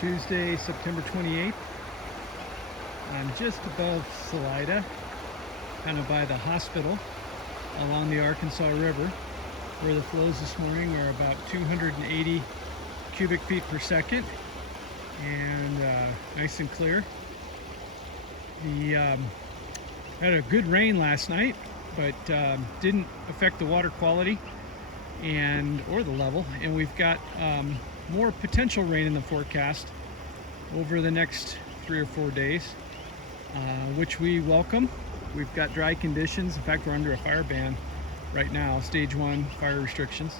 Tuesday, September 28th. I'm just above Salida, kind of by the hospital along the Arkansas River, where the flows this morning are about 280 cubic feet per second and nice and clear. Had a good rain last night, but didn't affect the water quality or the level, and we've got more potential rain in the forecast over the next 3 or 4 days, which we welcome. We've got dry conditions. In fact, we're under a fire ban right now, stage 1 fire restrictions,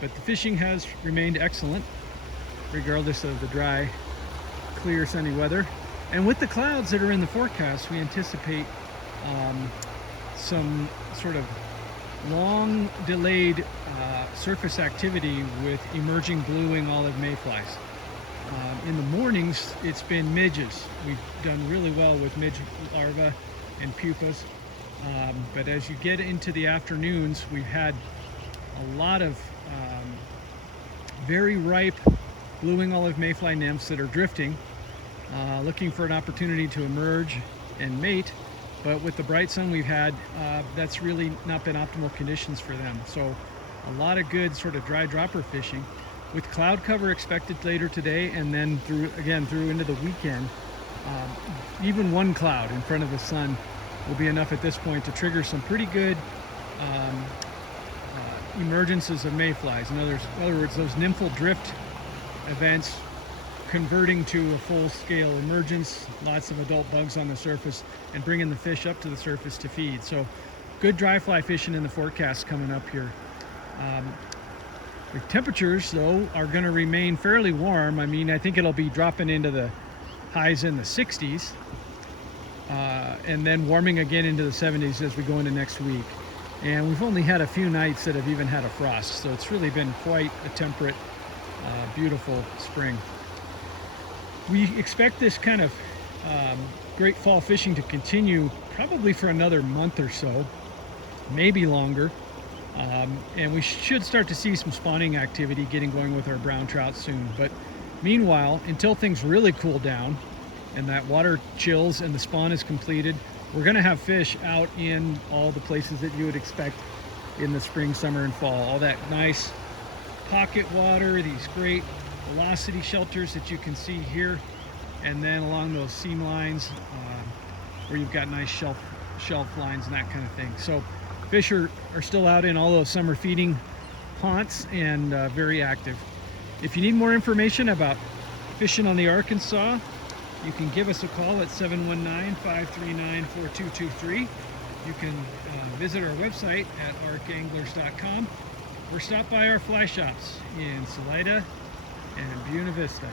but the fishing has remained excellent regardless of the dry, clear, sunny weather. And with the clouds that are in the forecast, we anticipate some sort of long delayed surface activity with emerging blue-wing olive mayflies. In the mornings, it's been midges. We've done really well with midge larvae and pupas, but as you get into the afternoons, we've had a lot of very ripe blue-wing olive mayfly nymphs that are drifting, looking for an opportunity to emerge and mate. But with the bright sun we've had, that's really not been optimal conditions for them. So a lot of good sort of dry dropper fishing with cloud cover expected later today, and then through into the weekend. Even one cloud in front of the sun will be enough at this point to trigger some pretty good emergences of mayflies. In other words, those nymphal drift events converting to a full-scale emergence, lots of adult bugs on the surface, and bringing the fish up to the surface to feed. So good dry fly fishing in the forecast coming up here. The temperatures, though, are going to remain fairly warm. I mean, I think it'll be dropping into the highs in the 60s, and then warming again into the 70s as we go into next week. And we've only had a few nights that have even had a frost, so it's really been quite a temperate, beautiful spring. We expect this kind of great fall fishing to continue probably for another month or so, maybe longer. And we should start to see some spawning activity getting going with our brown trout soon. But meanwhile, until things really cool down and that water chills and the spawn is completed, we're going to have fish out in all the places that you would expect in the spring, summer, and fall. All that nice pocket water, these great velocity shelters that you can see here, and then along those seam lines where you've got nice shelf lines and that kind of thing. So fish are still out in all those summer feeding haunts and very active. If you need more information about fishing on the Arkansas, you can give us a call at 719-539-4223. You can visit our website at ArkAnglers.com or stop by our fly shops in Salida and Buena Vista.